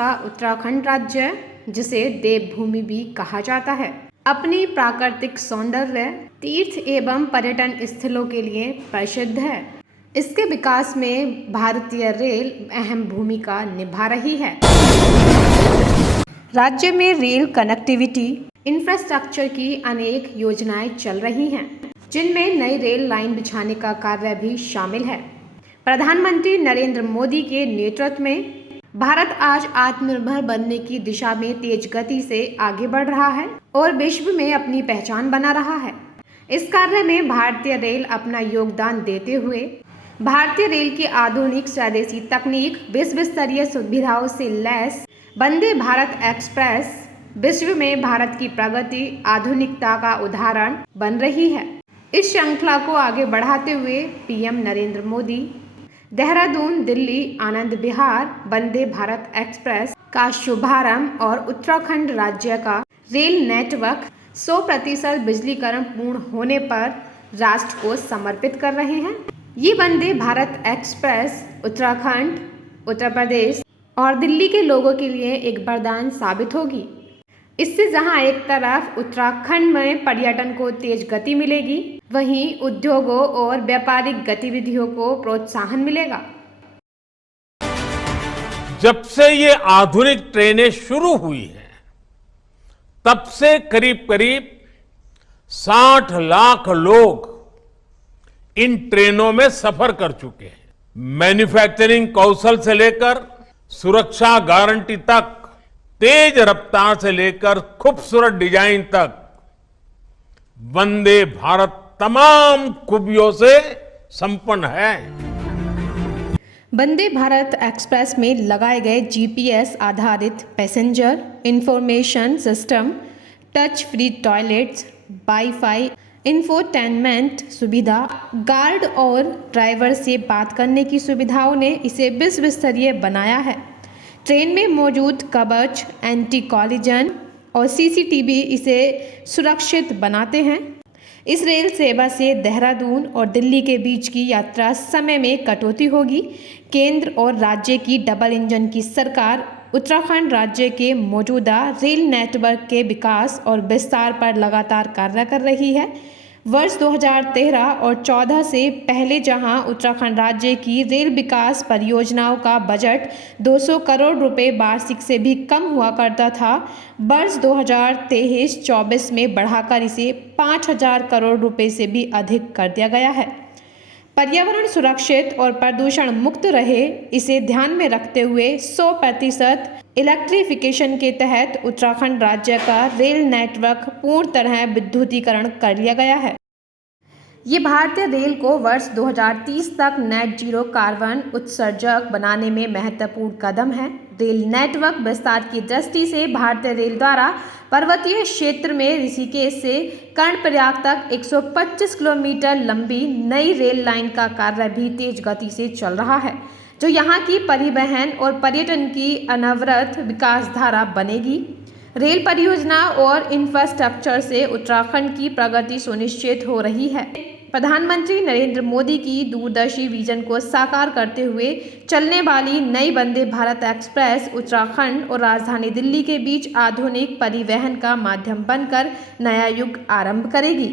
का उत्तराखंड राज्य, जिसे देवभूमि भी कहा जाता है, अपनी प्राकृतिक सौंदर्य, तीर्थ एवं पर्यटन स्थलों के लिए प्रसिद्ध है। इसके विकास में भारतीय रेल अहम भूमिका निभा रही है। राज्य में रेल कनेक्टिविटी इंफ्रास्ट्रक्चर की अनेक योजनाएं चल रही हैं, जिनमें नई रेल लाइन बिछाने का कार्य भी शामिल है। प्रधानमंत्री नरेंद्र मोदी के नेतृत्व में भारत आज आत्मनिर्भर बनने की दिशा में तेज गति से आगे बढ़ रहा है और विश्व में अपनी पहचान बना रहा है। इस कार्य में भारतीय रेल अपना योगदान देते हुए भारतीय रेल की आधुनिक स्वदेशी तकनीक, विश्व स्तरीय सुविधाओं से लैस वंदे भारत एक्सप्रेस विश्व में भारत की प्रगति, आधुनिकता का उदाहरण बन रही है। इस श्रृंखला को आगे बढ़ाते हुए पीएम नरेंद्र मोदी देहरादून दिल्ली आनंद विहार वंदे भारत एक्सप्रेस का शुभारंभ और उत्तराखंड राज्य का रेल नेटवर्क 100% बिजलीकरण पूर्ण होने पर राष्ट्र को समर्पित कर रहे हैं। ये वंदे भारत एक्सप्रेस उत्तराखंड, उत्तर प्रदेश और दिल्ली के लोगों के लिए एक वरदान साबित होगी। इससे जहां एक तरफ उत्तराखंड में पर्यटन को तेज गति मिलेगी, वहीं उद्योगों और व्यापारिक गतिविधियों को प्रोत्साहन मिलेगा। जब से ये आधुनिक ट्रेनें शुरू हुई हैं, तब से करीब करीब 60 लाख लोग इन ट्रेनों में सफर कर चुके हैं। मैन्युफैक्चरिंग कौशल से लेकर सुरक्षा गारंटी तक, तेज रफ्तार से लेकर खूबसूरत डिजाइन तक, वंदे भारत तमाम खूबियों से संपन्न है। वंदे भारत एक्सप्रेस में लगाए गए जीपीएस आधारित passenger information system, touch free toilets, wifi, infotainment सुविधा, गार्ड और ड्राइवर से बात करने की सुविधाओं ने इसे विश्व स्तरीय बनाया है। ट्रेन में मौजूद कवच, एंटी कॉलिजन और सीसीटीवी इसे सुरक्षित बनाते हैं। इस रेल सेवा से देहरादून और दिल्ली के बीच की यात्रा समय में कटौती होगी। केंद्र और राज्य की डबल इंजन की सरकार उत्तराखंड राज्य के मौजूदा रेल नेटवर्क के विकास और विस्तार पर लगातार कार्य कर रही है। वर्ष 2013 और 14 से पहले जहां उत्तराखंड राज्य की रेल विकास परियोजनाओं का बजट 200 करोड़ रुपए वार्षिक से भी कम हुआ करता था, वर्ष 2023-24 में बढ़ाकर इसे 5000 करोड़ रुपए से भी अधिक कर दिया गया है। पर्यावरण सुरक्षित और प्रदूषण मुक्त रहे, इसे ध्यान में रखते हुए 100% इलेक्ट्रिफिकेशन के तहत उत्तराखंड राज्य का रेल नेटवर्क पूर्ण तरह विद्युतीकरण कर लिया गया है। ये भारतीय रेल को वर्ष 2030 तक नेट जीरो कार्बन उत्सर्जक बनाने में महत्वपूर्ण कदम है। रेल नेटवर्क विस्तार की दृष्टि से भारतीय रेल द्वारा पर्वतीय क्षेत्र में ऋषिकेश से कर्णप्रयाग तक 125 किलोमीटर लंबी नई रेल लाइन का कार्य भी तेज गति से चल रहा है, जो यहाँ की परिवहन और पर्यटन की अनवरत विकास धारा बनेगी। रेल परियोजना और इंफ्रास्ट्रक्चर से उत्तराखंड की प्रगति सुनिश्चित हो रही है। प्रधानमंत्री नरेंद्र मोदी की दूरदर्शी विजन को साकार करते हुए चलने वाली नई वंदे भारत एक्सप्रेस उत्तराखंड और राजधानी दिल्ली के बीच आधुनिक परिवहन का माध्यम बनकर नया युग आरंभ करेगी।